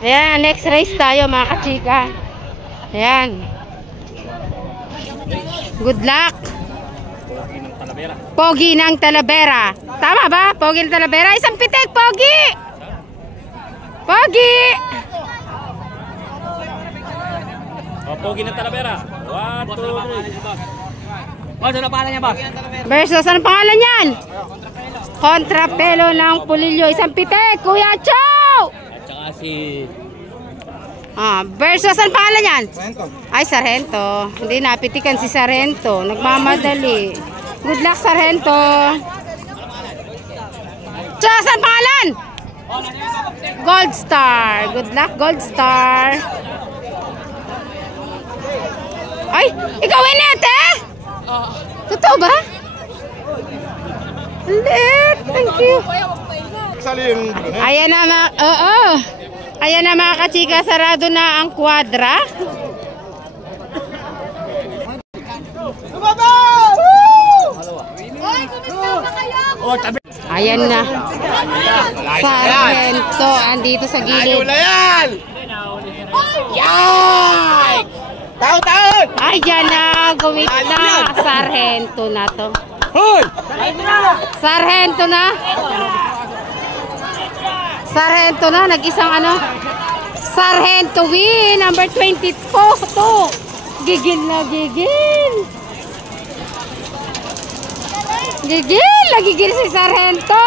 Ayan, next race tayo mga kachika. Ayan. Good luck. Pogi ng Talavera. Tama ba? Pogi ng Talavera. Isang pitik, Pogi! Pogi! Pogi ng Talavera. 1, 2, 3. Saan ang pangalan niya ba? Versus, anong pangalan yan? Kontrapelo ng Pulilio. Isang pitik, Kuya Chow! At saka si... versus, anong pangalan yan? Ay, Sargento. Hindi napitikan si Sargento. Nagmamadali. Good luck, Sargento. Chow, saan pangalan? Gold Star. Good luck, Gold Star. Ay, ikaw Inet eh? Totoo ba? Ulit. Thank you. Ayan na mga, ayan na mga kachika, sarado na ang kwadra. Ayan na. Sargento andito sa gilid. Yan! Taon! Ayan na, gumit na. Sargento na to. Sargento na. Sargento na, nag-isang ano. Sargento win, number 22. Gigil na, gigil. Gigil, nagigil si Sargento.